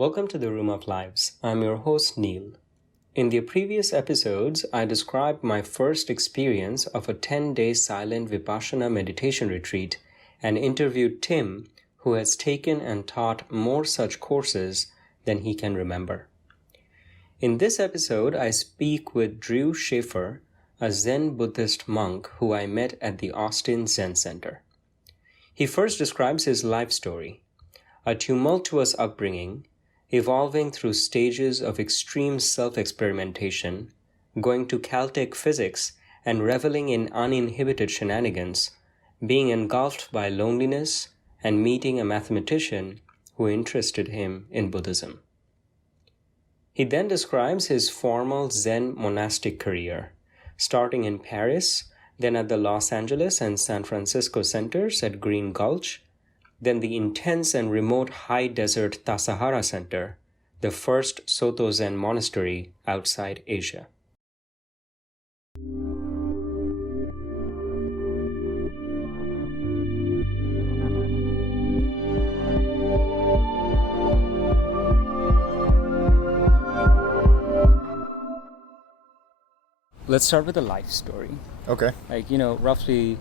Welcome to the Room of Lives. I'm your host, Neil. In the previous episodes, I described my first experience of a 10-day silent Vipassana meditation retreat and interviewed Tim, who has taken and taught more such courses than he can remember. In this episode, I speak with Drew Schaefer, a Zen Buddhist monk who I met at the Austin Zen Center. He first describes his life story, a tumultuous upbringing, evolving through stages of extreme self-experimentation, going to Caltech physics and reveling in uninhibited shenanigans, being engulfed by loneliness, and meeting a mathematician who interested him in Buddhism. He then describes his formal Zen monastic career, starting in Paris, then at the Los Angeles and San Francisco centers at Green Gulch, then the intense and remote high desert Tassajara Center, the first Soto Zen monastery outside Asia. Let's start with a life story. Okay. Roughly,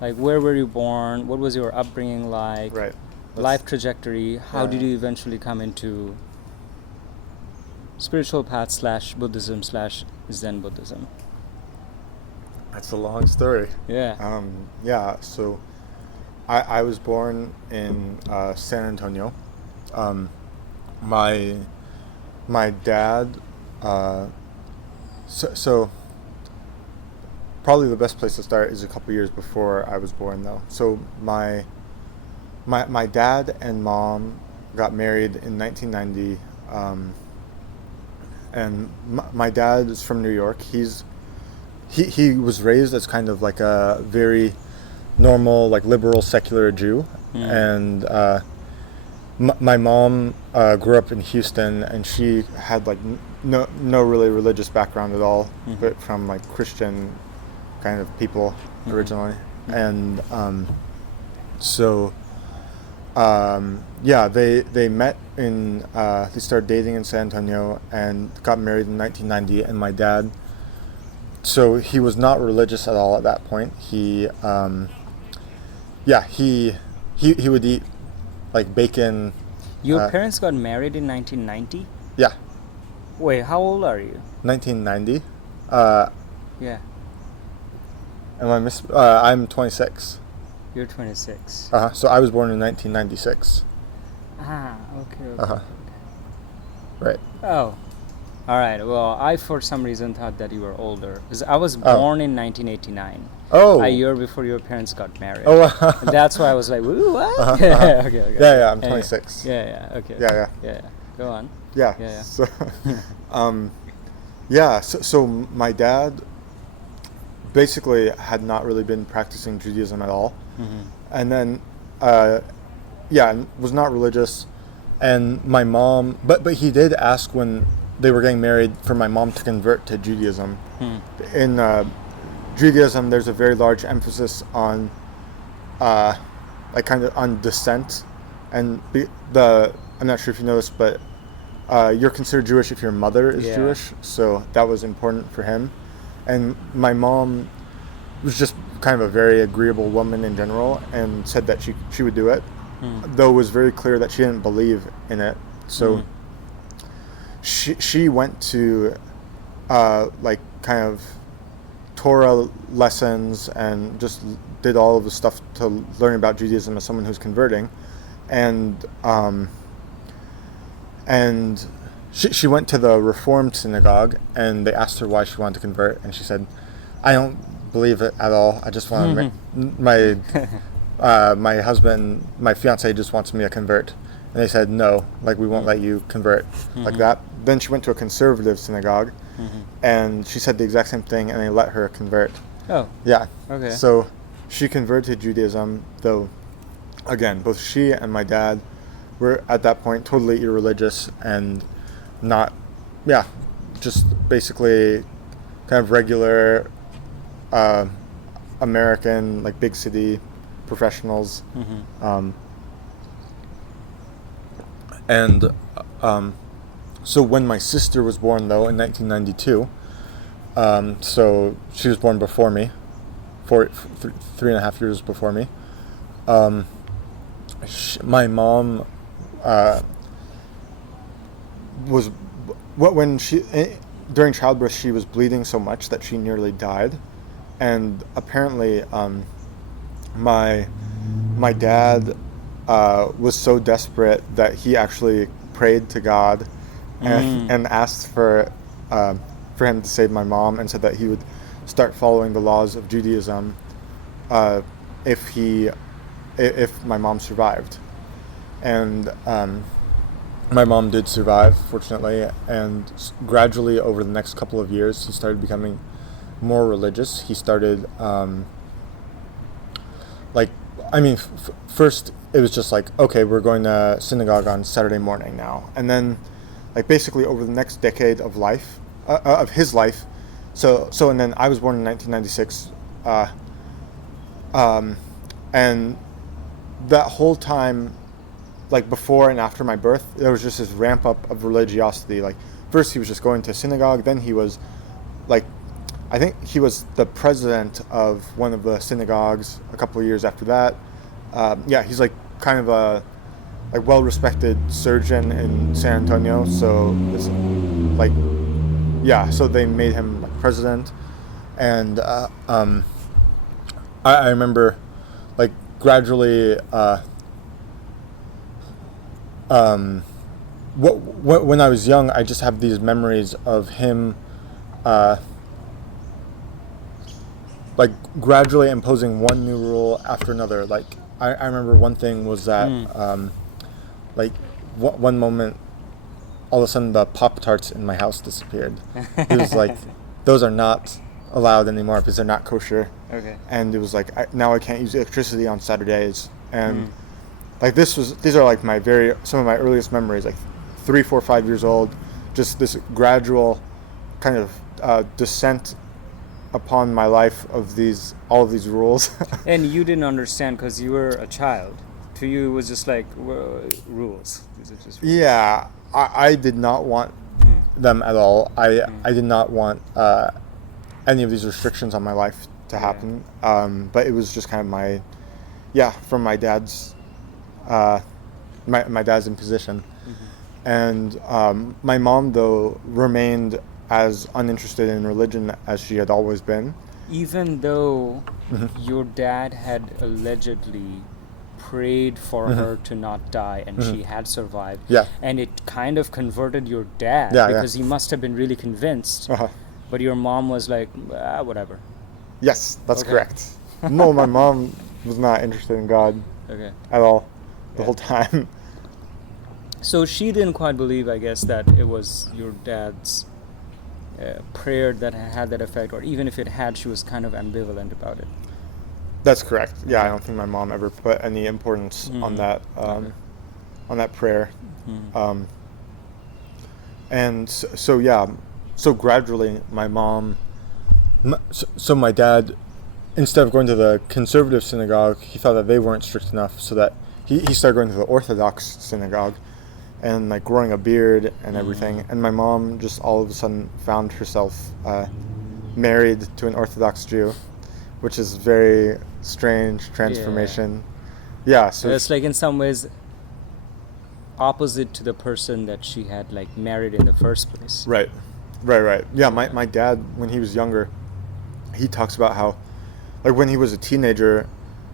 where were you born? What was your upbringing like? Right. Life trajectory. How did you eventually come into spiritual path / Buddhism / Zen Buddhism? That's a long story. Yeah. So I was born in San Antonio. My dad. So probably the best place to start is a couple years before I was born, though. So my dad and mom got married in 1990, and my dad is from New York. He was raised as kind of like a very normal, liberal, secular Jew, and my mom grew up in Houston, and she had no really religious background at all, but from Christian kind of people originally, and they met in they started dating in San Antonio and got married in 1990. And my dad, so he was not religious at all at that point. He would eat bacon. Your parents got married in 1990? Yeah. Wait, how old are you? 1990. Yeah. I'm 26. You're 26. So I was born in 1996. Okay. Right. Oh. All right. Well, I for some reason thought that you were older. Because I was born in 1989. Oh. A year before your parents got married. Oh. That's why I was like, "Woo, what?" Okay. Yeah, I'm 26. Yeah. Okay. Yeah. Go on. Yeah. So, so my dad basically had not really been practicing Judaism at all, and then, was not religious, and my mom, but he did ask when they were getting married for my mom to convert to Judaism. In Judaism, there's a very large emphasis on, on descent, and I'm not sure if you know this, but you're considered Jewish if your mother is Jewish, so that was important for him. And my mom was just kind of a very agreeable woman in general, and said that she would do it, though it was very clear that she didn't believe in it. So she went to kind of Torah lessons and just did all of the stuff to learn about Judaism as someone who's converting, and she went to the Reformed synagogue, and they asked her why she wanted to convert, and she said, "I don't believe it at all. I just want to my husband, my fiance, just wants me to convert." And they said, "No, we won't let you convert like that." Then she went to a conservative synagogue, and she said the exact same thing, and they let her convert. Oh. Yeah. Okay. So she converted to Judaism, though, again, both she and my dad were at that point totally irreligious and not, just basically kind of regular American, big city professionals. And So when my sister was born, though, in 1992, so she was born before me, 3.5 years before me. My mom was when she during childbirth she was bleeding so much that she nearly died, and apparently my dad was so desperate that he actually prayed to God and asked for him to save my mom, and said that he would start following the laws of Judaism if my mom survived. And my mom did survive, fortunately, and gradually over the next couple of years he started becoming more religious. He started first it was just like, okay, we're going to synagogue on Saturday morning now, and then like basically over the next decade of life of his life, so and then I was born in 1996, and that whole time, like before and after my birth, there was just this ramp up of religiosity. Like first he was just going to synagogue, then he was like, I think he was the president of one of the synagogues a couple of years after that. He's like kind of a like well-respected surgeon in San Antonio. So it's like, so they made him like president, and I remember like gradually when I was young, I just have these memories of him like gradually imposing one new rule after another. Like I remember one thing was that like one moment, all of a sudden the Pop-Tarts in my house disappeared. It was like, those are not allowed anymore because they're not kosher. Okay. And it was like, now I can't use electricity on Saturdays. And like these are like some of my earliest memories, like 3, 4, 5 years old, just this gradual kind of descent upon my life of all of these rules. And you didn't understand because you were a child. To you, it was just like rules. These are just rules. Yeah, I did not want them at all. I did not want any of these restrictions on my life to happen. But it was just kind of from my dad's my dad's imposition. And my mom, though, remained as uninterested in religion as she had always been. Even though your dad had allegedly prayed for her to not die, and she had survived. Yeah. And it kind of converted your dad, because he must have been really convinced. But your mom was like, whatever. Yes, that's correct. No, my mom was not interested in God at all the whole time. So she didn't quite believe, I guess, that it was your dad's prayer that had that effect, or even if it had, she was kind of ambivalent about it. That's correct. Yeah, I don't think my mom ever put any importance on that prayer. And so gradually my mom, so my dad, instead of going to the conservative synagogue, he thought that they weren't strict enough, so that he started going to the Orthodox synagogue and like growing a beard and everything. And my mom just all of a sudden found herself married to an Orthodox Jew, which is very strange transformation. So it's like in some ways opposite to the person that she had like married in the first place. Right. Yeah, my dad, when he was younger, he talks about how like when he was a teenager,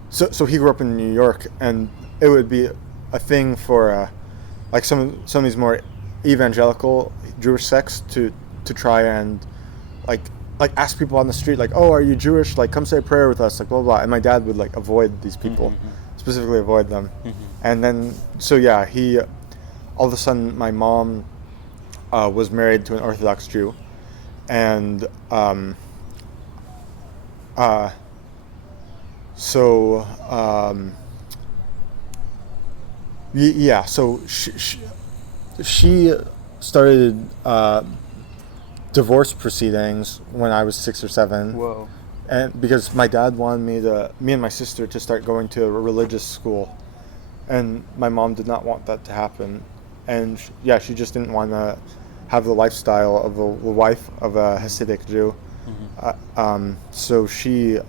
so he grew up in New York, and it would be a thing for like some of these more evangelical Jewish sects to try and like ask people on the street, like, oh, are you Jewish? Like, come say a prayer with us, like, blah, blah, blah. And my dad would like avoid these people, specifically avoid them. And then, he, all of a sudden, my mom was married to an Orthodox Jew. And so she started divorce proceedings when I was 6 or 7. Whoa. And because my dad wanted me and my sister to start going to a religious school, and my mom did not want that to happen. and she just didn't want to have the lifestyle of the wife of a Hasidic Jew. So she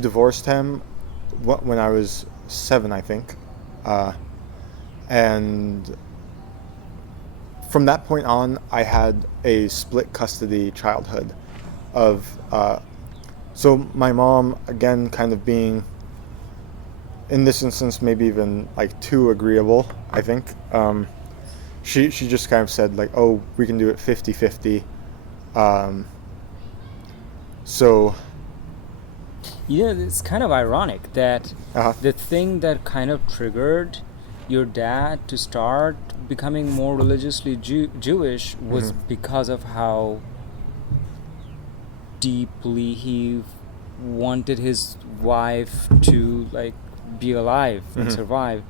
divorced him when I was 7, I think, and from that point on, I had a split custody childhood so my mom, again, kind of being, in this instance, maybe even like too agreeable, I think. She just kind of said like, oh, we can do it 50-50. So it's kind of ironic that the thing that kind of triggered your dad to start becoming more religiously Jewish was because of how deeply he wanted his wife to like be alive and survive,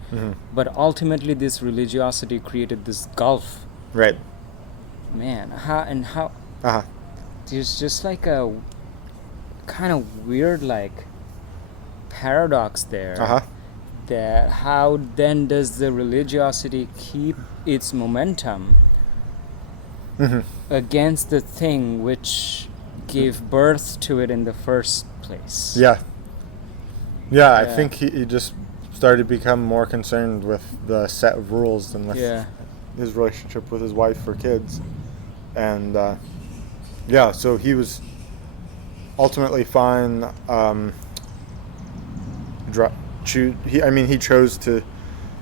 but ultimately this religiosity created this gulf. Right. Man, how there's just like a kind of weird like paradox there. That how then does the religiosity keep its momentum against the thing which gave birth to it in the first place? Yeah, I think he just started to become more concerned with the set of rules than with his relationship with his wife or kids. And so he was ultimately fine. He chose to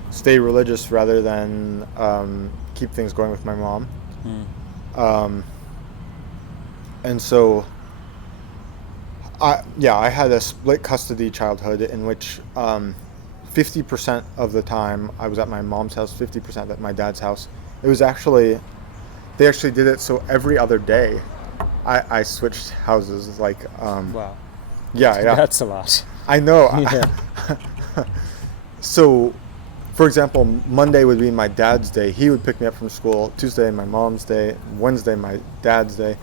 stay religious rather than keep things going with my mom. And so I had a split custody childhood in which 50% of the time I was at my mom's house, 50% at my dad's house. It was they actually did it so every other day I switched houses. Like, wow. Yeah. That's a lot. I know. So, for example, Monday would be my dad's day. He would pick me up from school. Tuesday, my mom's day. Wednesday, my dad's day.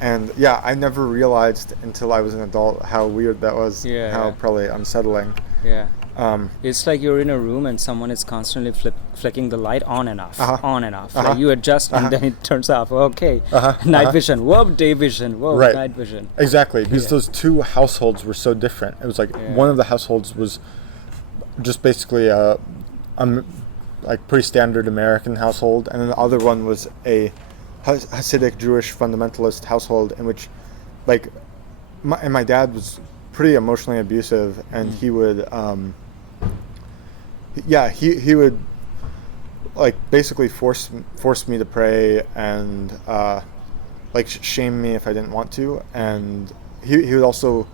And I never realized until I was an adult how weird that was. How probably unsettling. It's like you're in a room and someone is constantly flicking the light on and off, on and off. Like you adjust and then it turns off. Okay, night vision. Whoa, day vision. Whoa, night vision. Exactly, because those two households were so different. It was like one of the households was just basically a like pretty standard American household, and then the other one was a Hasidic Jewish fundamentalist household in which, like, my dad was pretty emotionally abusive, and he would he would like basically force me to pray and like shame me if I didn't want to, and he would also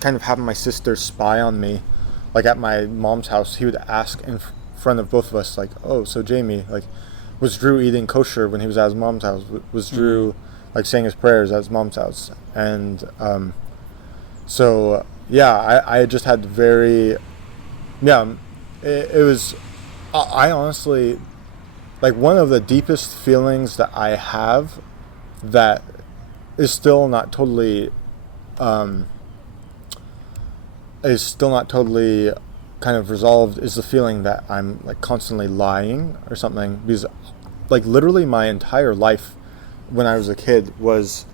kind of have my sister spy on me. Like at my mom's house, he would ask in front of both of us, like, oh, so Jamie, like, was Drew eating kosher when he was at his mom's house? Was Drew like saying his prayers at his mom's house? And so I just had very it was I honestly, like, one of the deepest feelings that I have that is still not totally kind of resolved is the feeling that I'm like constantly lying or something, because like literally my entire life when I was a kid was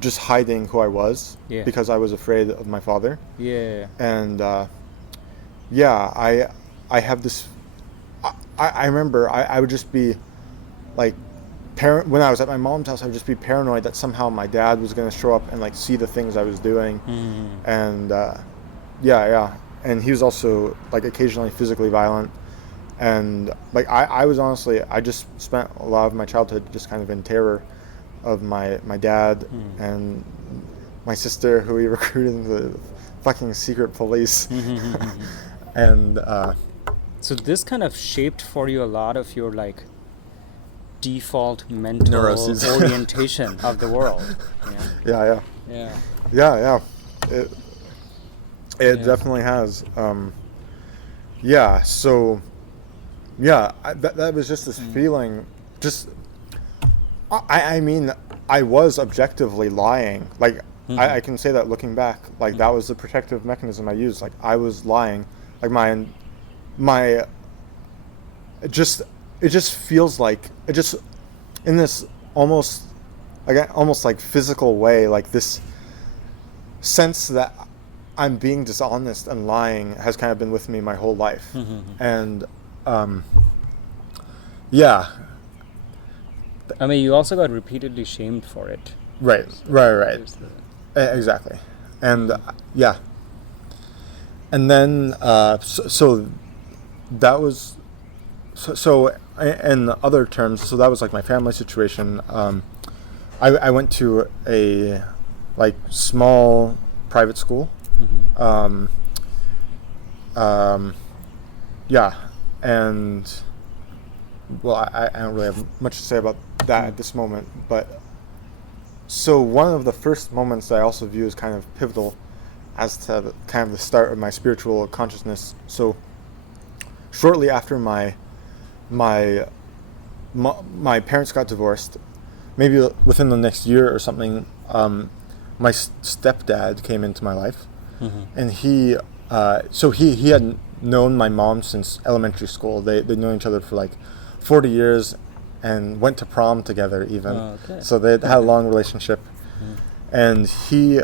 just hiding who I was because I was afraid of my father. And I have this I remember I would just be like when I was at my mom's house, I would just be paranoid that somehow my dad was going to show up and like see the things I was doing. And and he was also like occasionally physically violent, and like I was honestly, I just spent a lot of my childhood just kind of in terror of my dad and my sister, who he recruited into the fucking secret police. And so this kind of shaped for you a lot of your like default mental neuroses, orientation of the world. It definitely has. That was just this feeling. Just, I mean, I was objectively lying. Like, I can say that looking back. Like, that was the protective mechanism I used. Like, I was lying. Like, my it just feels like it just in this almost like physical way, like this sense that I'm being dishonest and lying has kind of been with me my whole life. And yeah, I mean, you also got repeatedly shamed for it. right. Exactly. And yeah, and then so that was so in other terms, so that was like my family situation. I went to a like small private school. Yeah, and well, I don't really have much to say about that at this moment, but so one of the first moments that I also view as kind of pivotal as to kind of the start of my spiritual consciousness. So shortly after my parents got divorced, maybe within the next year or something, my stepdad came into my life, and he had known my mom since elementary school. They'd known each other for like 40 years and went to prom together even. Oh, okay. So they had a long relationship. And he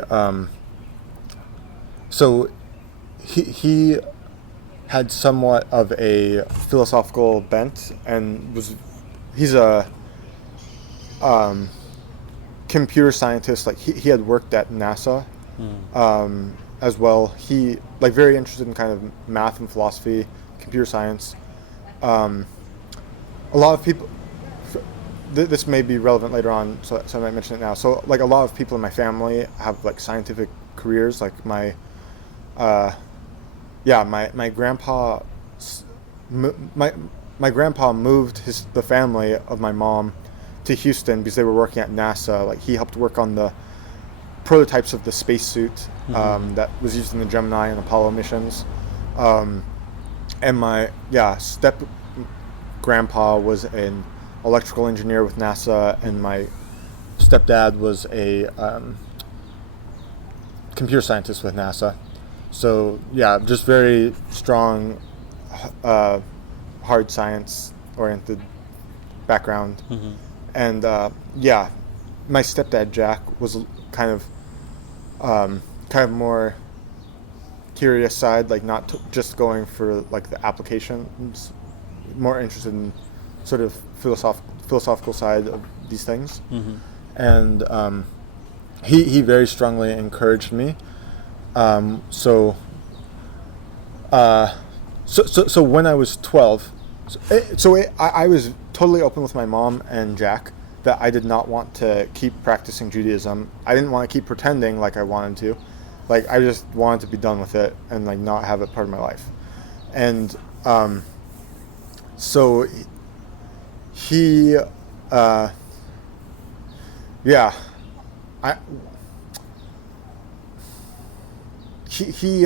had somewhat of a philosophical bent, and he's a computer scientist. Like he had worked at NASA as well. He like very interested in kind of math and philosophy, computer science. A lot of people, this may be relevant later on, so I might mention it now. So like a lot of people in my family have like scientific careers. Like my grandpa, my grandpa moved the family of my mom to Houston because they were working at NASA. Like he helped work on the prototypes of the spacesuit that was used in the Gemini and Apollo missions. And my step grandpa was an electrical engineer with NASA, and my stepdad was a computer scientist with NASA. So yeah, just very strong, hard science oriented background. And my stepdad Jack was kind of more curious side, like not just going for like the applications, more interested in sort of philosophical side of these things. And he very strongly encouraged me. So when I was 12, I was totally open with my mom and Jack that I did not want to keep practicing Judaism. I didn't want to keep pretending like I wanted to. Like I just wanted to be done with it and like not have it part of my life. And so he he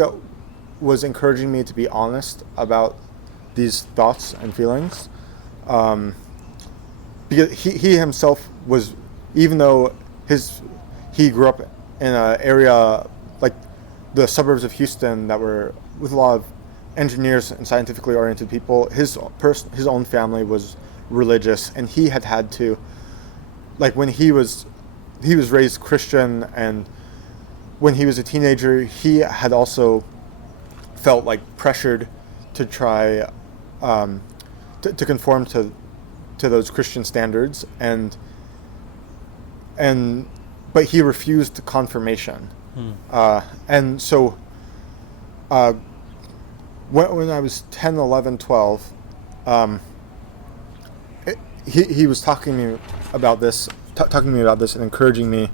was encouraging me to be honest about these thoughts and feelings, because he himself was, even though he grew up in an area like the suburbs of Houston that were with a lot of engineers and scientifically oriented people, his own family was religious, and he had to, like when he was raised Christian, and when he was a teenager he had also felt like pressured to try to conform to those Christian standards, but he refused confirmation. And so when I was 10, 11, 12, he was talking to me about this and encouraging me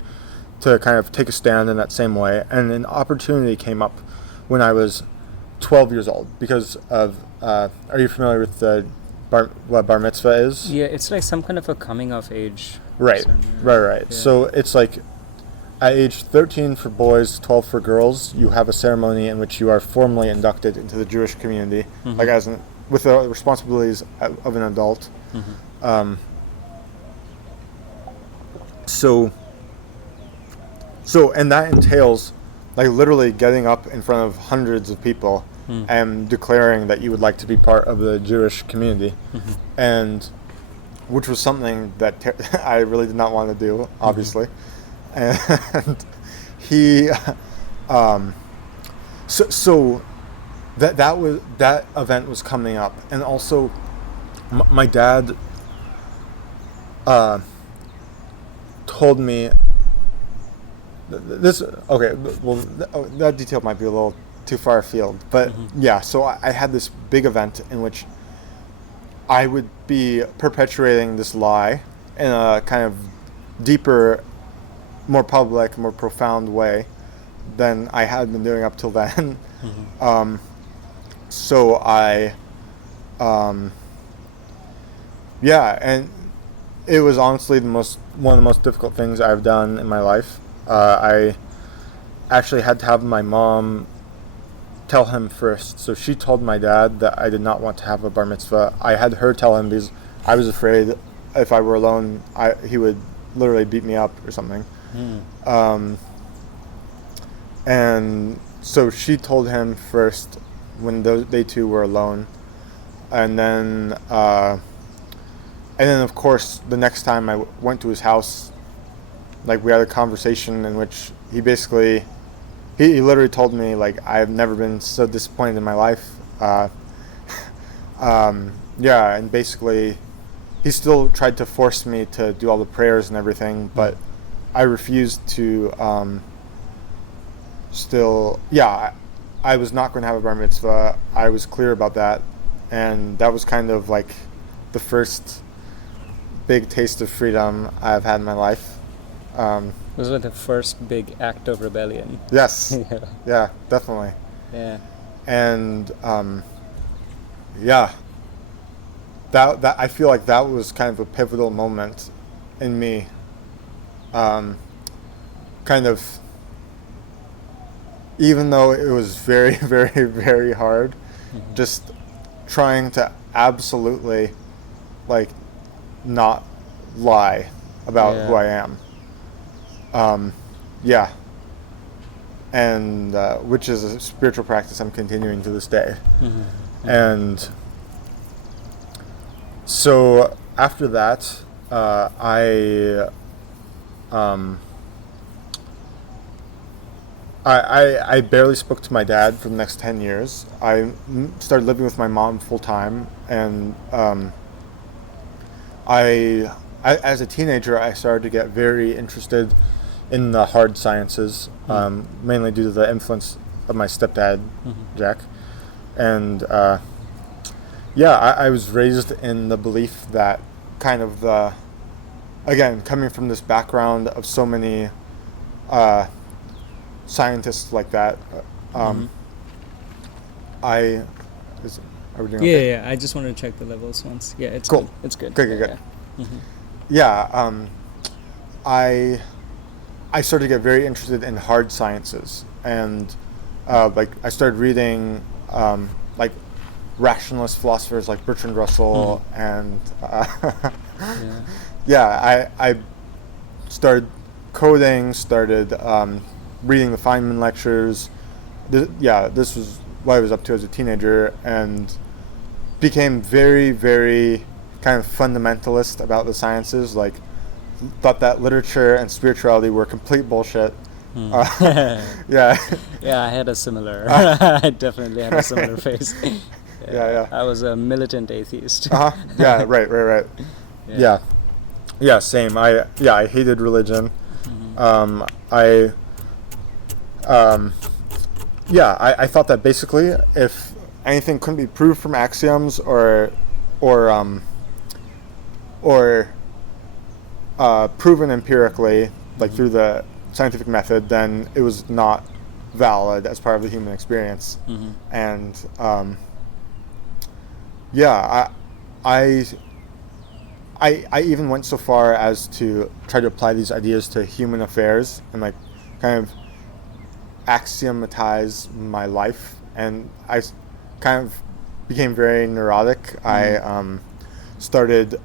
to kind of take a stand in that same way. And an opportunity came up when I was 12 years old because of, are you familiar with what bar-mitzvah is? Yeah, it's like some kind of a coming-of-age. Right. Yeah. So it's like at age 13 for boys, 12 for girls, you have a ceremony in which you are formally inducted into the Jewish community, like with the responsibilities of an adult. So and that entails like literally getting up in front of hundreds of people and declaring that you would like to be part of the Jewish community, and which was something that I really did not want to do, obviously, and he, so that event was coming up, and also my dad told me this. Okay, well, that detail might be a little too far afield, but yeah. So I had this big event in which I would be perpetuating this lie in a kind of deeper, more public, more profound way than I had been doing up till then. So I, yeah, and it was honestly one of the most difficult things I've done in my life. I actually had to have my mom tell him first. So she told my dad that I did not want to have a bar mitzvah. I had her tell him because I was afraid if I were alone, he would literally beat me up or something. And so she told him first when they two were alone, and then of course the next time I went to his house, like we had a conversation in which he basically he literally told me like I've never been so disappointed in my life. Yeah, and basically he still tried to force me to do all the prayers and everything, but I refused to. I was not going to have a bar mitzvah. I was clear about that, and that was kind of like the first big taste of freedom I've had in my life. Was it the first big act of rebellion? Yes. Yeah, definitely. Yeah. And yeah, that I feel like that was kind of a pivotal moment in me. Kind of, even though it was very, very, very hard, just trying to absolutely like not lie about who I am. Yeah. And which is a spiritual practice I'm continuing to this day. And so after that, I barely spoke to my dad for the next 10 years. I started living with my mom full time, and I as a teenager, I started to get very interested in the hard sciences, mainly due to the influence of my stepdad, Jack. And I was raised in the belief that kind of again, coming from this background of so many scientists like that, are we doing okay? Yeah. I just wanted to check the levels once. Yeah, it's cool. Good. It's good. Good. Yeah. I started to get very interested in hard sciences, and like I started reading like rationalist philosophers like Bertrand Russell, and I started coding, started reading the Feynman lectures. This was what I was up to as a teenager, and became very, very kind of fundamentalist about the sciences, like thought that literature and spirituality were complete bullshit. Yeah, I had a similar I definitely had a similar phase. Yeah. I was a militant atheist. Yeah, right. Yeah, same. I hated religion. I thought that basically if anything couldn't be proved from axioms or proven empirically, like through the scientific method, then it was not valid as part of the human experience. And I even went so far as to try to apply these ideas to human affairs and like kind of axiomatize my life, and I kind of became very neurotic. I started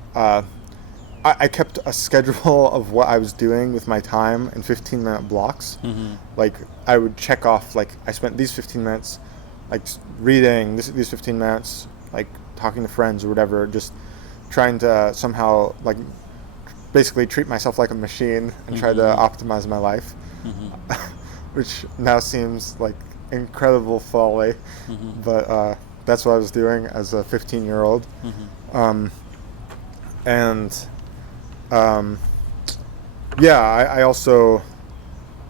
I kept a schedule of what I was doing with my time in 15-minute blocks. Like I would check off, like I spent these 15 minutes like reading these 15 minutes, like talking to friends or whatever, just trying to somehow like basically treat myself like a machine and try to optimize my life, which now seems like incredible folly, but that's what I was doing as a 15-year-old. I also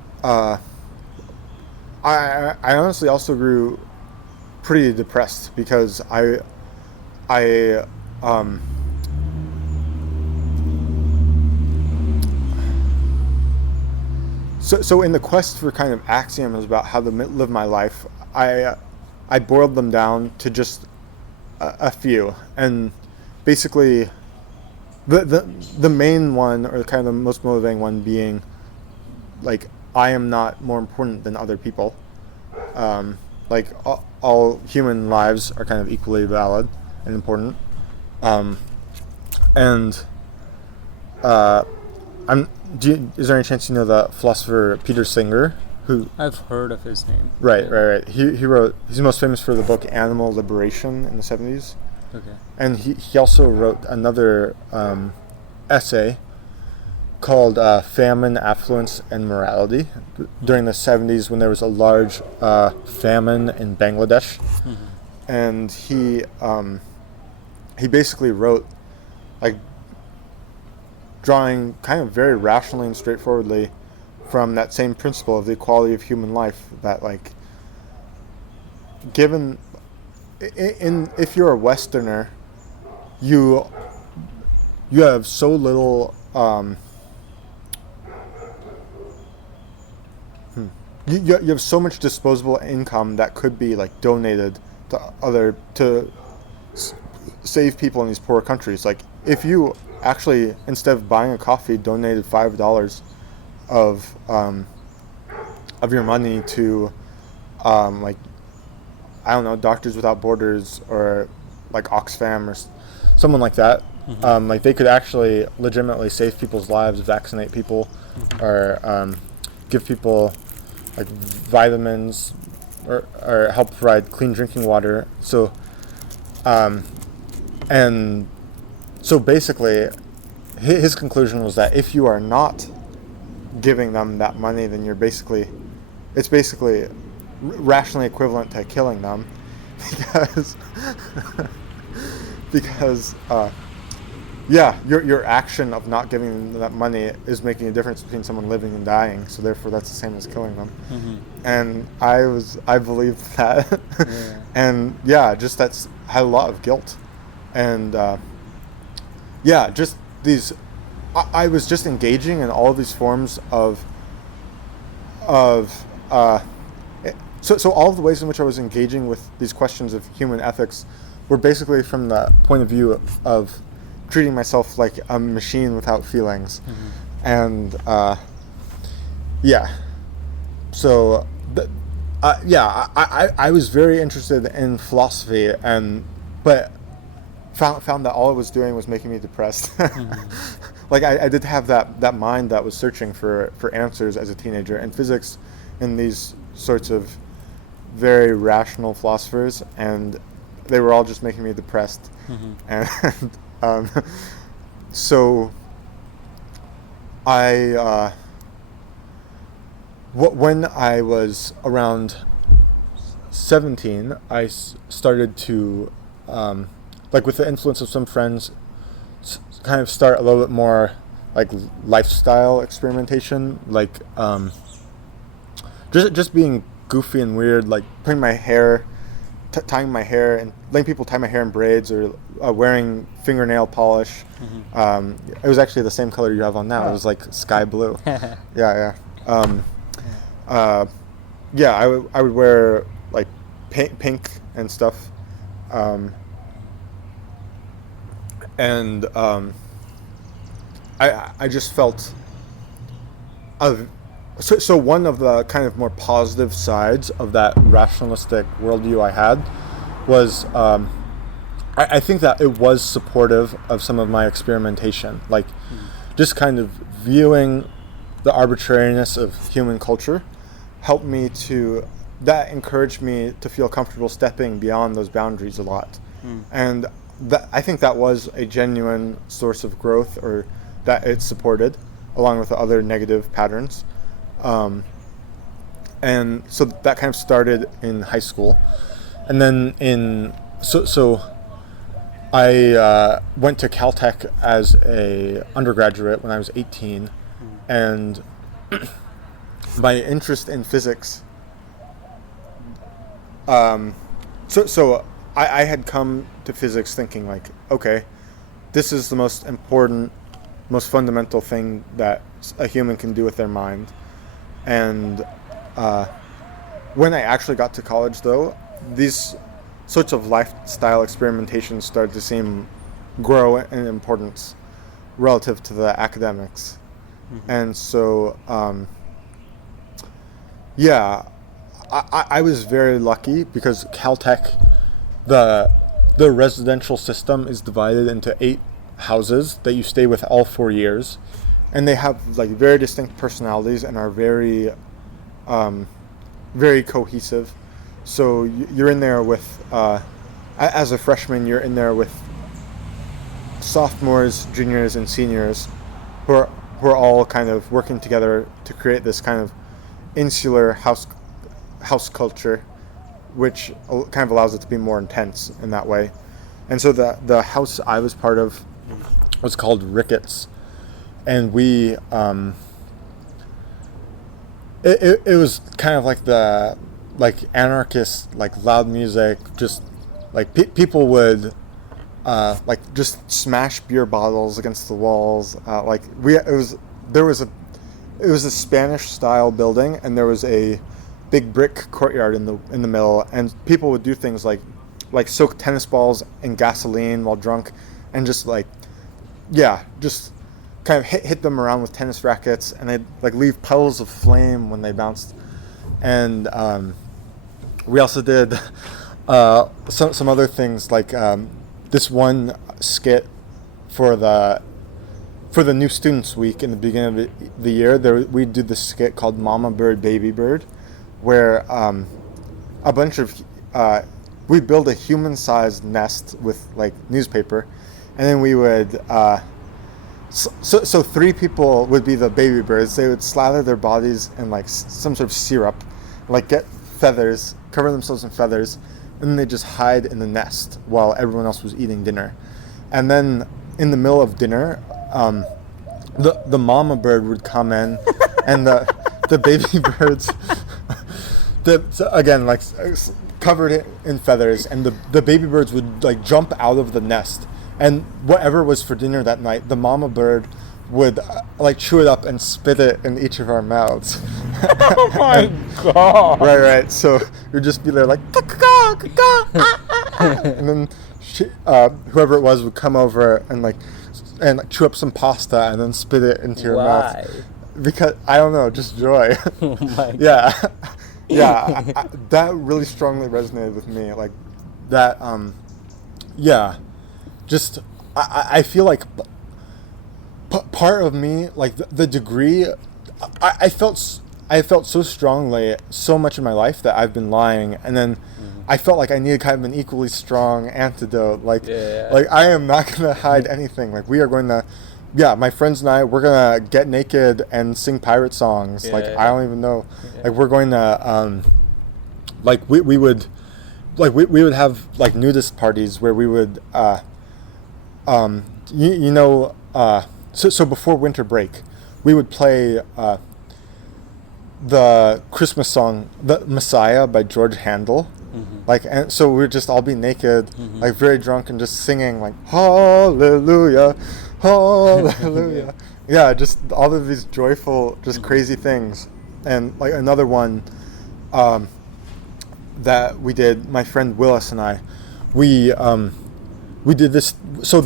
I honestly also grew pretty depressed because So in the quest for kind of axioms about how to live my life, I boiled them down to just a few, and basically the main one, or kind of the most motivating one, being like I am not more important than other people. Like all human lives are kind of equally valid and important. Is there any chance you know the philosopher Peter Singer? Who I've heard of his name. Right. He's most famous for the book Animal Liberation in the 70s. Okay. And he also wrote another essay called Famine, Affluence, and Morality during the 70s when there was a large famine in Bangladesh. And he basically wrote, like, drawing kind of very rationally and straightforwardly from that same principle of the equality of human life, that like given if you're a Westerner, you have so little you have so much disposable income that could be like donated to save people in these poor countries. Like if you actually, instead of buying a coffee, donated $5 of your money to like, I don't know, Doctors Without Borders or like Oxfam or someone like that, like they could actually legitimately save people's lives, vaccinate people, or give people like vitamins, or help provide clean drinking water. So and so basically his conclusion was that if you are not giving them that money, then it's basically rationally equivalent to killing them, because your action of not giving them that money is making a difference between someone living and dying, so therefore that's the same as killing them. And I believed that. And just had a lot of guilt, and just these I was just engaging in all of these forms of so all of the ways in which I was engaging with these questions of human ethics were basically from the point of view of treating myself like a machine without feelings. And so I was very interested in philosophy, but found that all it was doing was making me depressed. Like I did have that mind that was searching for answers as a teenager, and physics and these sorts of very rational philosophers, and they were all just making me depressed. And so when I was around 17, I started to like with the influence of some friends, kind of start a little bit more like lifestyle experimentation, like just being goofy and weird, like putting my hair, tying my hair, and letting people tie my hair in braids, or wearing fingernail polish. It was actually the same color you have on now. It was like sky blue. I would wear like pink and stuff. I just felt so one of the kind of more positive sides of that rationalistic worldview I had was I think that it was supportive of some of my experimentation, like just kind of viewing the arbitrariness of human culture helped me to that encouraged me to feel comfortable stepping beyond those boundaries a lot. And I think that was a genuine source of growth, or that it supported, along with the other negative patterns. And so that kind of started in high school. And then so I went to Caltech as a undergraduate when I was 18, and my interest in physics. So I had come to physics thinking like, okay, this is the most important, most fundamental thing that a human can do with their mind. And when I actually got to college, though, these sorts of lifestyle experimentations started to grow in importance relative to the academics. And so, I was very lucky because Caltech, the residential system is divided into 8 houses that you stay with all 4 years, and they have like very distinct personalities and are very very cohesive. So you're in there with as a freshman, you're in there with sophomores, juniors, and seniors who are all kind of working together to create this kind of insular house culture, which kind of allows it to be more intense in that way. And so the house I was part of was called Ricketts, and we it was kind of like the anarchist, like loud music, just like people would like just smash beer bottles against the walls. It was a Spanish style building, and there was a big brick courtyard in the middle, and people would do things like soak tennis balls in gasoline while drunk, and just kind of hit them around with tennis rackets, and they'd like leave puddles of flame when they bounced. And we also did some other things, like this one skit for the new students week in the beginning of the year. We did this skit called Mama Bird, Baby Bird, where a bunch of we build a human-sized nest with like newspaper, and then we would so 3 people would be the baby birds. They would slather their bodies in like some sort of syrup, like get feathers, cover themselves in feathers, and then they just hide in the nest while everyone else was eating dinner. And then in the middle of dinner, the mama bird would come in, and the baby birds, again like covered it in feathers, and the baby birds would like jump out of the nest, and whatever was for dinner that night, the mama bird would like chew it up and spit it in each of our mouths. Oh my god! Right. So we'd just be there like, and then whoever it was would come over and chew up some pasta and then spit it into your mouth. Because I don't know, just joy. Oh my god. Yeah. That really strongly resonated with me. Like that. Just I feel like part of me, like the degree, I felt so strongly so much in my life that I've been lying, and then I felt like I needed kind of an equally strong antidote. Like I am not gonna hide anything. Like we are going to, my friends and I, we're gonna get naked and sing pirate songs. I don't even know. Like we're going to we would have like nudist parties where we would so before winter break, we would play the Christmas song, "The Messiah" by George Handel. And so we'd just all be naked, like very drunk, and just singing like "Hallelujah, Hallelujah." Just all of these joyful, just crazy things. And like another one that we did, my friend Willis and I, we did this. So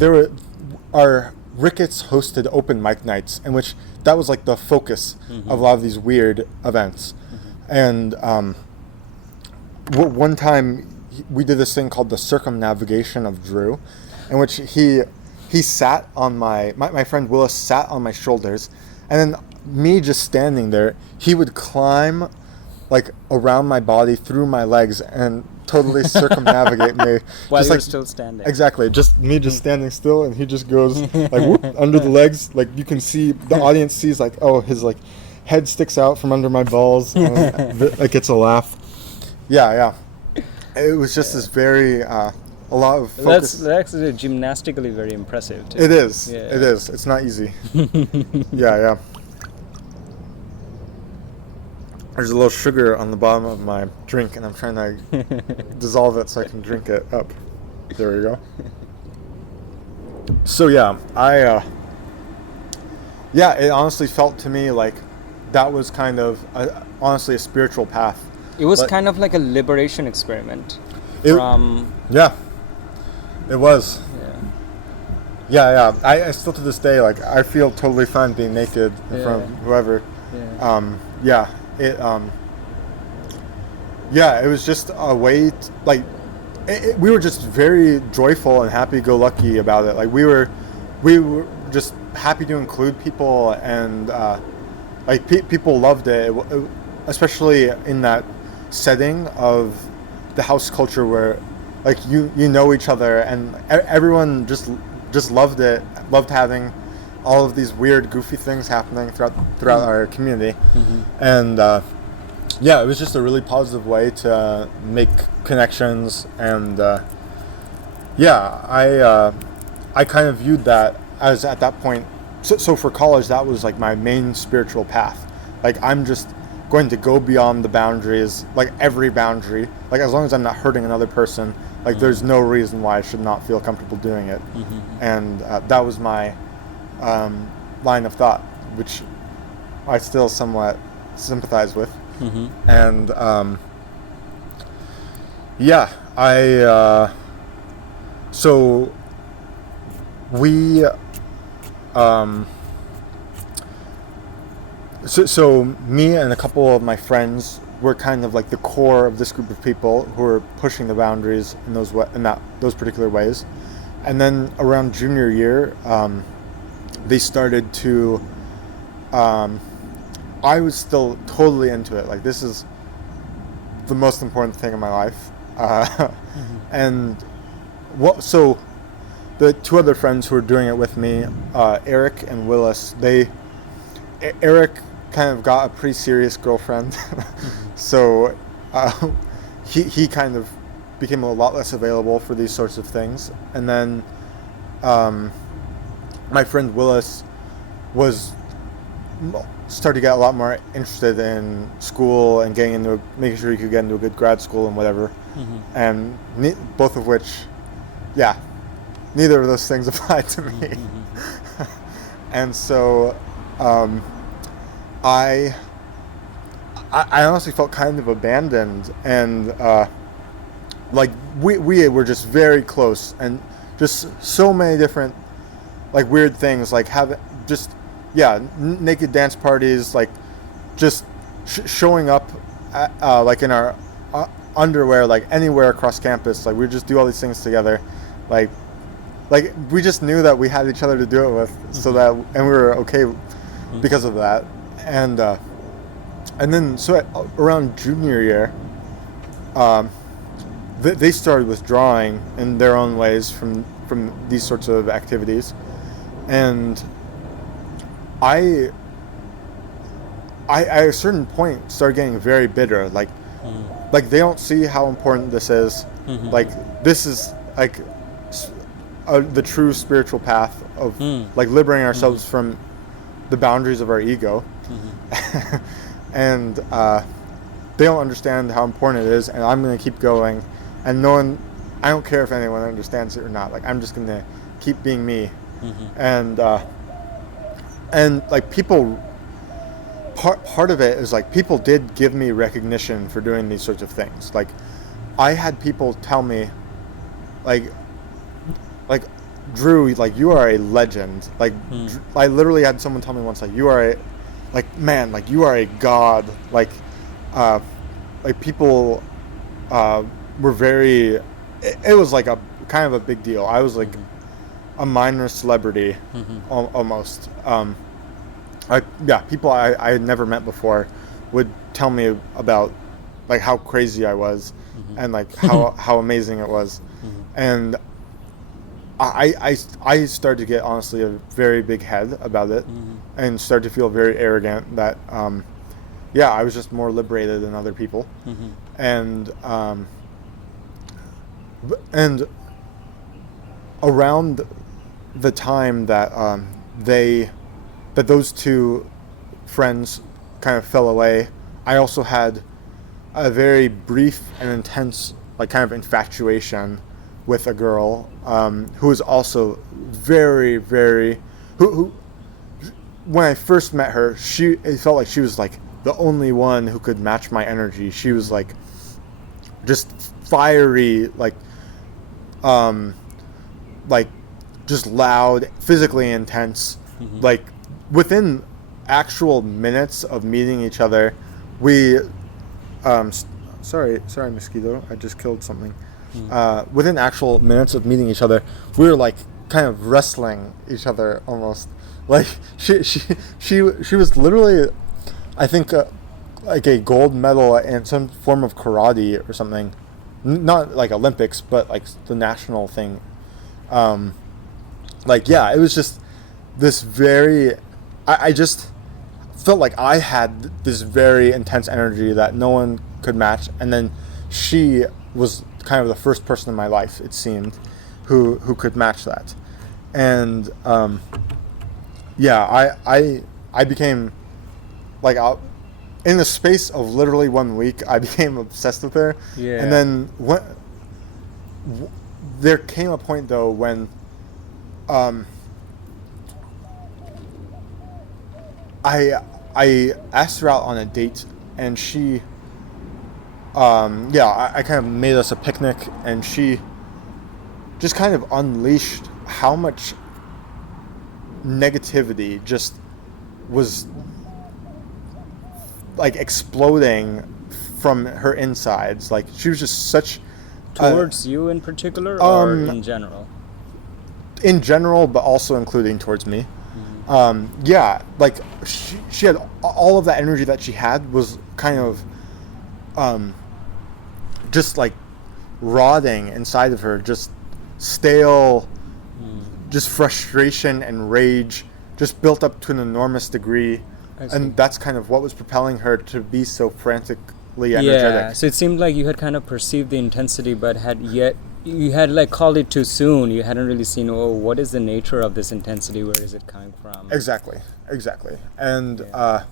our Ricketts hosted open mic nights, in which that was like the focus of a lot of these weird events. And one time we did this thing called the circumnavigation of Drew, in which he sat on my friend Willis sat on my shoulders, and then me just standing there, he would climb like around my body through my legs and totally circumnavigate me. While just you're like still standing. exactly, just me just standing still, and he just goes like whoop, under the legs. Like you can see the audience sees like, oh, his like head sticks out from under my balls, and like gets a laugh. Yeah. It was just this very a lot of focus. That's actually gymnastically very impressive too. It is. Yeah. It is. It's not easy. Yeah. There's a little sugar on the bottom of my drink, and I'm trying to dissolve it so I can drink it up. There we go. So yeah, it honestly felt to me like that was kind of honestly a spiritual path. It was But- kind of like a liberation experiment It- from Yeah, it was. yeah. Yeah. I still to this day, like, I feel totally fine being naked in front of whoever. Yeah. It was just a way to, we were just very joyful and happy-go-lucky about it. Like we were just happy to include people, and people loved it, especially in that setting of the house culture where like you know each other, and everyone just loved it, loved having all of these weird, goofy things happening throughout our community, and it was just a really positive way to make connections, and I kind of viewed that as at that point. So for college, that was like my main spiritual path. Like I'm just going to go beyond the boundaries, like every boundary. Like as long as I'm not hurting another person, like there's no reason why I should not feel comfortable doing it. And that was my line of thought, which I still somewhat sympathize with. And so we so me and a couple of my friends were kind of like the core of this group of people who were pushing the boundaries in those particular ways. And then around junior year, they started to I was still totally into it. Like, this is the most important thing in my life. And so the two other friends who were doing it with me, Eric and Willis, Eric kind of got a pretty serious girlfriend. So he kind of became a lot less available for these sorts of things. And then my friend Willis started to get a lot more interested in school and making sure he could get into a good grad school and whatever. And both of which, neither of those things applied to me. And so I honestly felt kind of abandoned, and like we were just very close, and just so many different like weird things, like naked dance parties, like just showing up like in our underwear, like anywhere across campus. Like we just do all these things together, like we just knew that we had each other to do it with, and we were okay because of that. And then so around junior year, they started withdrawing in their own ways from these sorts of activities, and I at a certain point started getting very bitter. Like they don't see how important this is. Like this is like the true spiritual path of like liberating ourselves from the boundaries of our ego. And they don't understand how important it is, and I'm going to keep going, and I don't care if anyone understands it or not. Like I'm just going to keep being me. And like people, part of it is like people did give me recognition for doing these sorts of things. Like I had people tell me like Drew, like you are a legend. Like I literally had someone tell me once, like you are you are a god. Like people were very. It was like a kind of a big deal. I was like a minor celebrity almost. People I had never met before would tell me about like how crazy I was and like how amazing it was. And I started to get honestly a very big head about it and started to feel very arrogant that I was just more liberated than other people. And around the time that that those two friends kind of fell away, I also had a very brief and intense like kind of infatuation with a girl who was also very, very who when I first met her, it felt like she was like the only one who could match my energy. She was like just fiery, like just loud, physically intense. Like within actual minutes of meeting each other, we sorry mosquito, I just killed something. Within actual minutes of meeting each other, we were like kind of wrestling each other almost. Like she was literally, I think, like a gold medal in some form of karate or something. Not like Olympics, but like the national thing. It was just this very. I just felt like I had this very intense energy that no one could match, and then she was kind of the first person in my life, it seemed, who could match that. And I became like in the space of literally 1 week, I became obsessed with her. Yeah. And then there came a point though when I asked her out on a date, and she I kind of made us a picnic, and she just kind of unleashed how much negativity just was like exploding from her insides. Like she was just such towards you in particular, or in general? In general, but also including towards me. Like she had all of that energy that she had was kind of just like rotting inside of her, just stale, just frustration and rage just built up to an enormous degree. And that's kind of what was propelling her to be so frantically energetic. Yeah, so it seemed like you had kind of perceived the intensity, but you had like called it too soon. You hadn't really seen, what is the nature of this intensity? Where is it coming from? Exactly. And I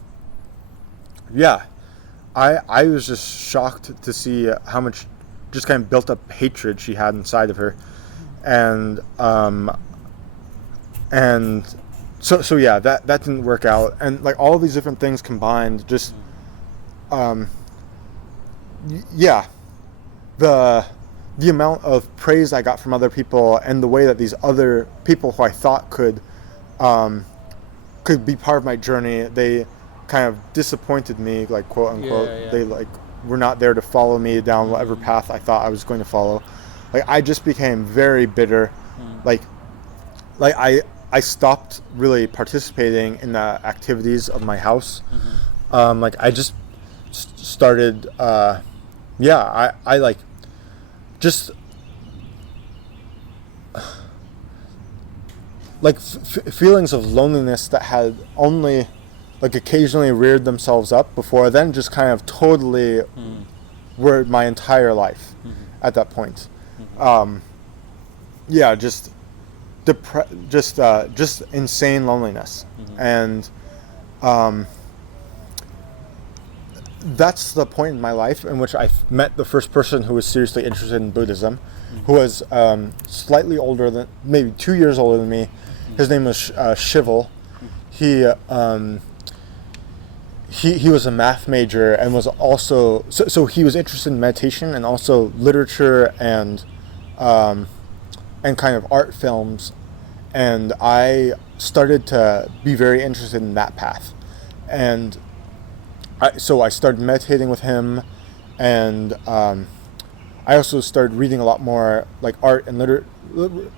was just shocked to see how much just kind of built up hatred she had inside of her. And so that didn't work out. And like all of these different things combined, just the amount of praise I got from other people, and the way that these other people who I thought could be part of my journey, they kind of disappointed me, like quote unquote. They like were not there to follow me down whatever path I thought I was going to follow. Like I just became very bitter. Like I stopped really participating in the activities of my house. Like I just started I like just like feelings of loneliness that had only like occasionally reared themselves up before, then just kind of totally were my entire life at that point. Just insane loneliness. And that's the point in my life in which I met the first person who was seriously interested in Buddhism, who was slightly older than, maybe 2 years older than me. His name was Shival. He was a math major and was also so he was interested in meditation and also literature and kind of art films, and I started to be very interested in that path. And so I started meditating with him, and I also started reading a lot more like art and a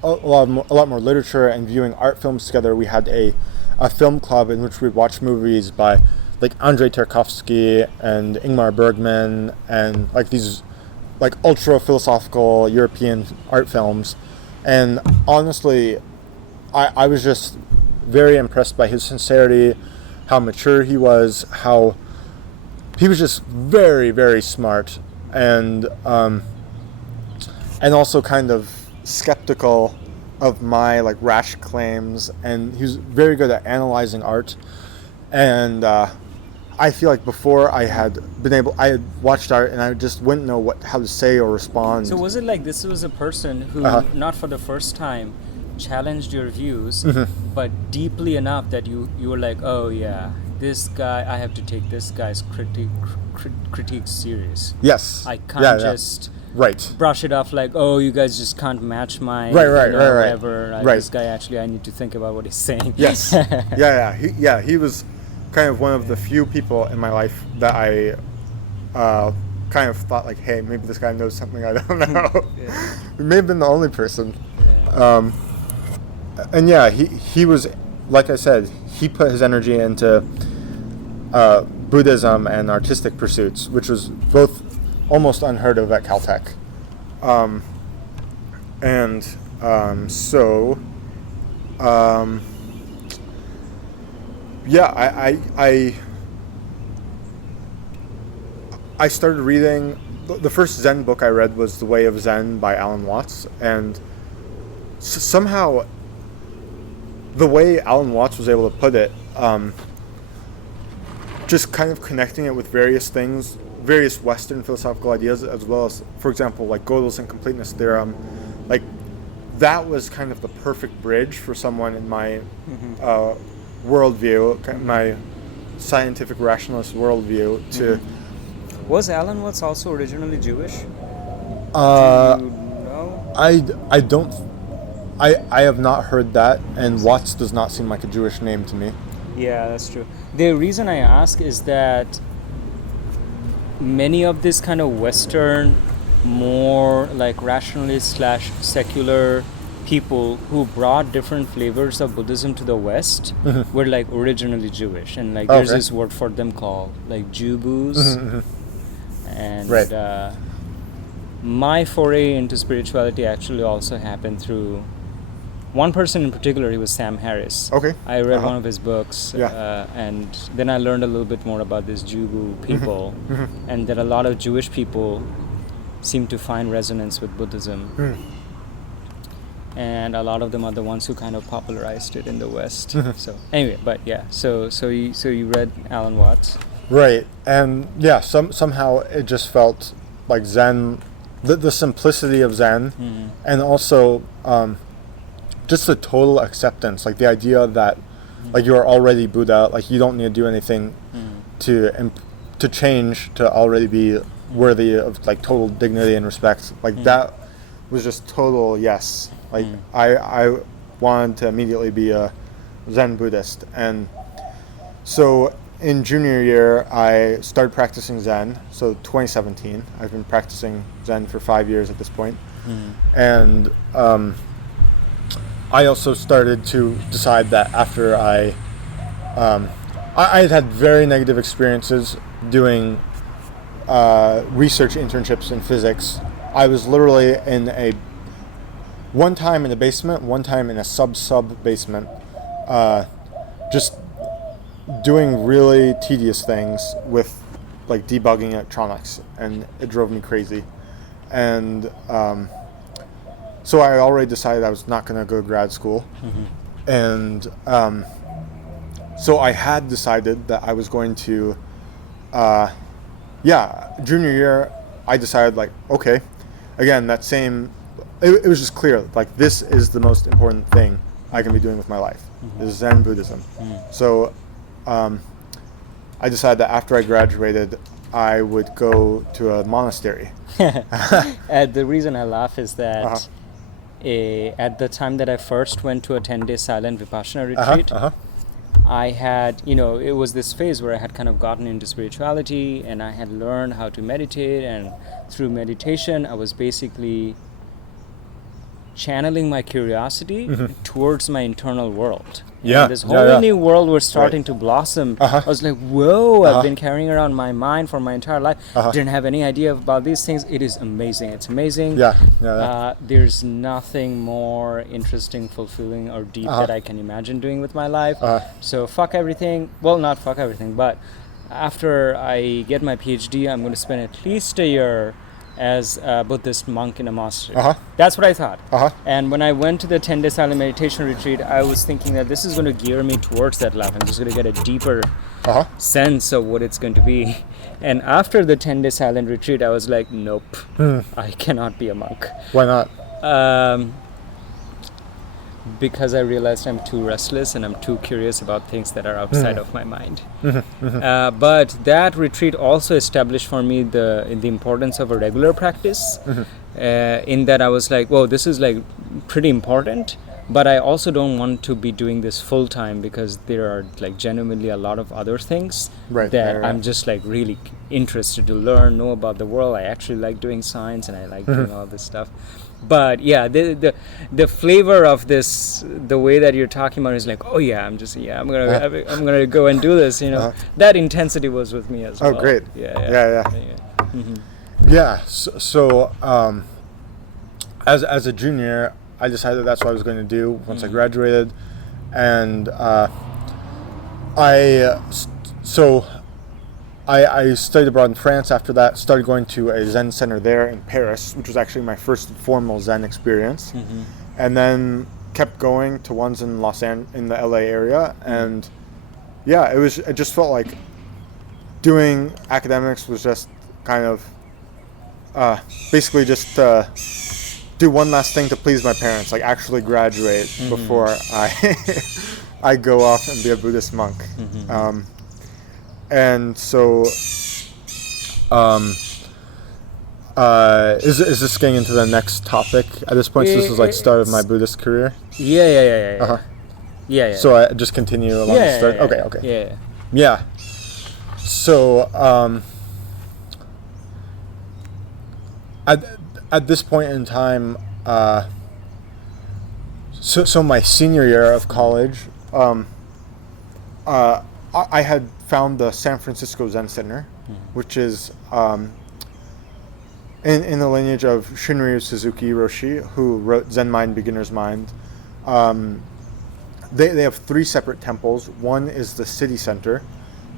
lot more literature and viewing art films together. We had a film club in which we'd watch movies by like Andrei Tarkovsky and Ingmar Bergman and like these like ultra philosophical European art films. And honestly, I was just very impressed by his sincerity, how mature he was, how he was just very, very smart, and also kind of skeptical of my like rash claims, and he was very good at analyzing art. And I feel like before I had watched art and I just wouldn't know how to say or respond. So was it like this was a person who, not for the first time, challenged your views, but deeply enough that you were like, oh yeah, this guy, I have to take this guy's critique serious. Yes. I can't just brush it off like, oh, you guys just can't match my whatever. This guy actually, I need to think about what he's saying. Yes. He was kind of one of the few people in my life that I kind of thought like, hey, maybe this guy knows something I don't know. He may have been the only person. And yeah, he was, like I said, he put his energy into Buddhism and artistic pursuits, which was both almost unheard of at Caltech. I started reading, the first Zen book I read was The Way of Zen by Alan Watts, and somehow the way Alan Watts was able to put it, just kind of connecting it with various things, various Western philosophical ideas, as well as, for example, like Gödel's incompleteness theorem, like that was kind of the perfect bridge for someone in my worldview, kind of my scientific rationalist worldview to... Was Alan Watts also originally Jewish? Do you know? I have not heard that, and Watts does not seem like a Jewish name to me. Yeah, that's true. The reason I ask is that many of this kind of Western, more like rationalist / secular people who brought different flavors of Buddhism to the West were like originally Jewish, and like there's this word for them called like Jew-boos. And my foray into spirituality actually also happened through one person in particular. He was Sam Harris. I read one of his books, and then I learned a little bit more about this Jew people, and that a lot of Jewish people seem to find resonance with Buddhism. And a lot of them are the ones who kind of popularized it in the West. So anyway, but yeah, so you read Alan Watts. Right, and yeah, somehow it just felt like Zen, the simplicity of Zen, and also just the total acceptance, like the idea that like you are already Buddha, like you don't need to do anything to change to already be worthy of like total dignity and respect. Like that was just total yes. Like I wanted to immediately be a Zen Buddhist, and so in junior year I started practicing Zen. So 2017, I've been practicing Zen for 5 years at this point, and I also started to decide that after I had very negative experiences doing research internships in physics. I was literally in one time in a basement, one time in a sub basement, just doing really tedious things with like debugging electronics, and it drove me crazy. And so I already decided I was not going to go to grad school. And so I had decided that I was going to, junior year, I decided like, okay, again, it was just clear, like this is the most important thing I can be doing with my life, is Zen Buddhism. So I decided that after I graduated, I would go to a monastery. The reason I laugh is that at the time that I first went to a 10-day silent Vipassana retreat, I had, it was this phase where I had kind of gotten into spirituality, and I had learned how to meditate, and through meditation I was basically channeling my curiosity towards my internal world. Yeah, And this whole new world was starting Right. to blossom. Uh-huh. I was like, whoa, Uh-huh. I've been carrying around my mind for my entire life. Uh-huh. Didn't have any idea about these things. It is amazing. It's amazing. Yeah, yeah. There's nothing more interesting, fulfilling, or deep that I can imagine doing with my life. So fuck everything. Well, not fuck everything, but after I get my PhD, I'm going to spend at least a year as a Buddhist monk in a monastery. That's what I thought. And when I went to the 10-day silent meditation retreat, I was thinking that this is going to gear me towards that life. I'm just going to get a deeper sense of what it's going to be. And after the 10-day silent retreat, I was like, nope, I cannot be a monk. Why not? Because I realized I'm too restless and I'm too curious about things that are outside of my mind. But that retreat also established for me the importance of a regular practice. In that I was like, whoa, this is like pretty important. But I also don't want to be doing this full time because there are like genuinely a lot of other things that I'm just like really interested to learn, know about the world. I actually like doing science and I like doing all this stuff. But yeah, the flavor of this, the way that you're talking about is like, oh yeah, I'm gonna go and do this. You know, that intensity was with me as well. Oh, great. Yeah. Yeah. So as a junior, I decided that's what I was going to do once I graduated, and I studied abroad in France. After that, started going to a Zen center there in Paris, which was actually my first formal Zen experience, and then kept going to ones in in the LA area, and yeah, it just felt like doing academics was just kind of basically just do one last thing to please my parents, like actually graduate before I go off and be a Buddhist monk. And so is this getting into the next topic at this point? So this is like start of my Buddhist career? Yeah. So I just continue along the start? Okay. Yeah. So at this point in time, so my senior year of college, I had found the San Francisco Zen Center, which is in the lineage of Shunryu Suzuki Roshi, who wrote Zen Mind, Beginner's Mind. They have 3 separate temples. One is the city center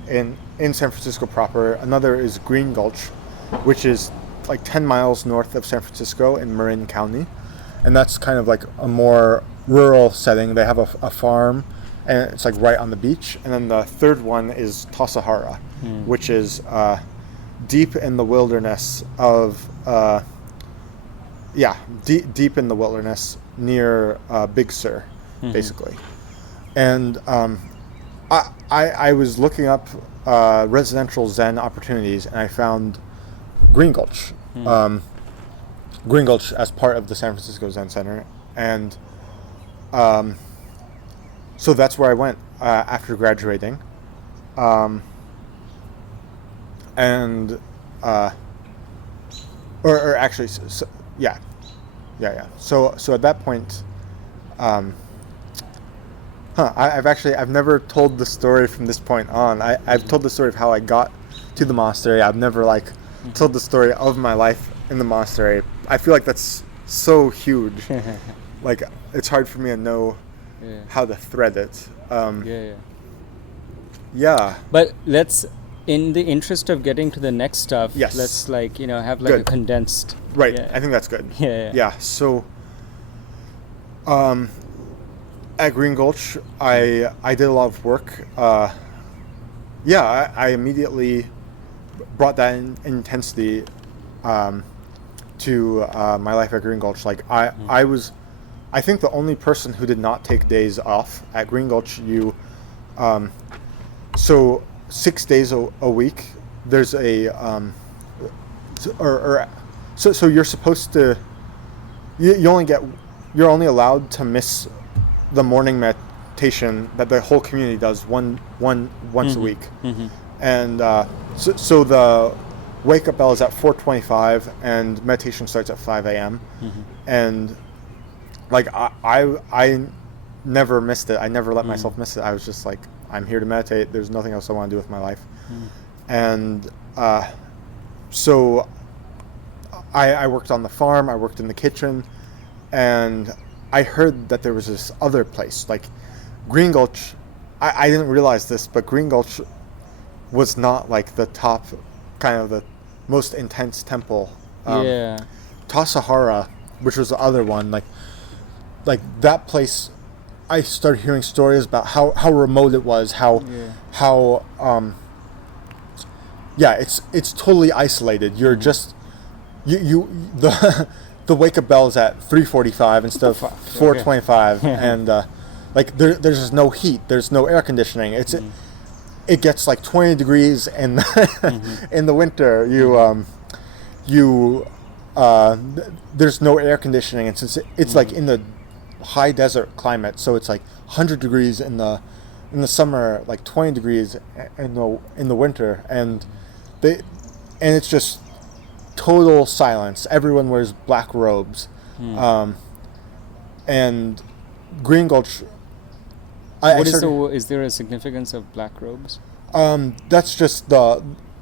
in San Francisco proper. Another is Green Gulch, which is like 10 miles north of San Francisco in Marin County. And that's kind of like a more rural setting. They have a farm, and it's like right on the beach. And then the third one is Tassajara, which is deep in the wilderness of deep in the wilderness near Big Sur, basically. And I was looking up residential Zen opportunities, and I found Green Gulch. Green Gulch as part of the San Francisco Zen Center, and so that's where I went after graduating, and or actually, yeah. So at that point, I've never told the story from this point on. I've told the story of how I got to the monastery. I've never told the story of my life in the monastery. I feel like that's so huge. Like it's hard for me to know how to thread it. Yeah. But let's, in the interest of getting to the next stuff, let's have Good. a condensed. Right. Yeah. I think that's good. Yeah. So, at Green Gulch, I did a lot of work. I immediately brought that intensity to my life at Green Gulch. Like I was, I think, the only person who did not take days off at Green Gulch. So 6 days a week. There's a so you're supposed to. You're only allowed to miss the morning meditation that the whole community does once a week. And so the wake up bell is at 4:25 and meditation starts at 5 a.m. And like I never missed it. I never let myself miss it. I was just like, I'm here to meditate. There's nothing else I want to do with my life. And so I worked on the farm. I worked in the kitchen, and I heard that there was this other place, like Green Gulch. I didn't realize this, but Green Gulch was not like the top, kind of the most intense temple. Tassajara, which was the other one, like that place, I started hearing stories about how remote it was, it's totally isolated. You're just the wake up bell is at 3:45 instead of 4:25, and like there's just no heat, there's no air conditioning. It gets like 20 degrees in in the winter. There's no air conditioning, and since it's like in the high desert climate, so it's like 100 degrees in the summer, like 20 degrees in the winter, and it's just total silence. Everyone wears black robes, and Green Gulch. Is there a significance of black robes? That's just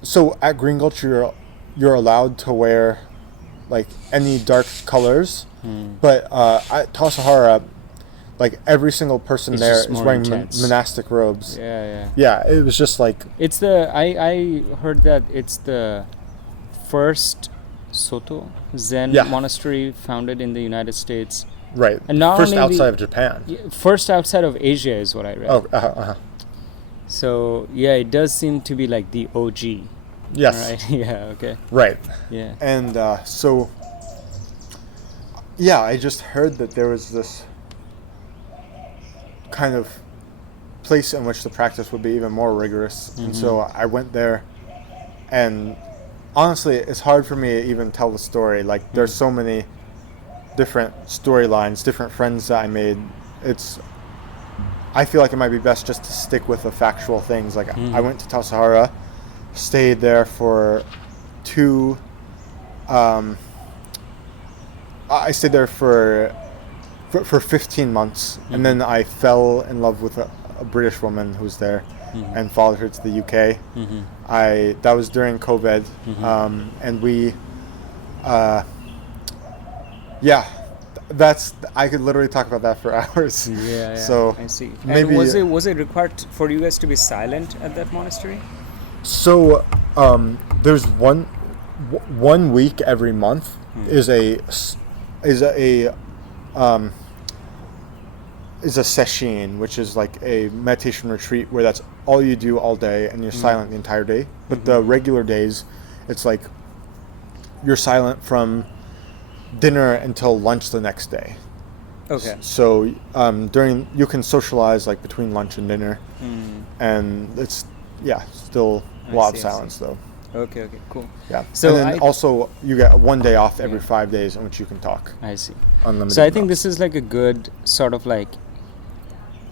so at Green Gulch you're allowed to wear like any dark colors, but at Tassajara, like every single person there is wearing monastic robes. Yeah. It was just like it's I heard that it's the first Soto Zen monastery founded in the United States. Right. And not first only outside of Japan. First outside of Asia is what I read. Oh. So yeah, it does seem to be like the OG. Yes. Right. Yeah. Okay. Right. Yeah. And so, yeah, I just heard that there was this kind of place in which the practice would be even more rigorous, and so I went there, and honestly, it's hard for me to even tell the story. Like, there's so many different storylines, different friends that I made. I feel like it might be best just to stick with the factual things. Like, I went to Tassajara, stayed there for I stayed there for 15 months, and then I fell in love with a British woman who was there, and followed her to the UK. That was during COVID, and we, I could literally talk about that for hours. Yeah. So I see. Maybe and was it required for you guys to be silent at that monastery? So there's one week every month is a sesshin, which is like a meditation retreat where that's all you do all day and you're silent the entire day. But the regular days, it's like you're silent from dinner until lunch the next day. Okay. So you can socialize like between lunch and dinner, and it's still a lot of silence though. Okay, cool. Yeah. So and then also you get one day off every 5 days in which you can talk. I see. Unlimited. So I think this is like a good sort of like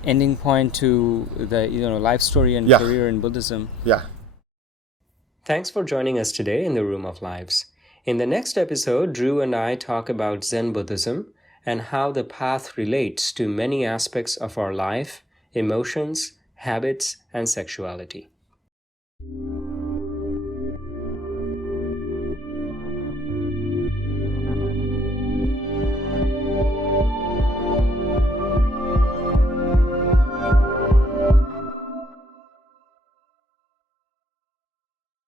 ending point to the life story and career in Buddhism. Yeah. Thanks for joining us today in the Room of Lives. In the next episode, Drew and I talk about Zen Buddhism and how the path relates to many aspects of our life, emotions, habits, and sexuality.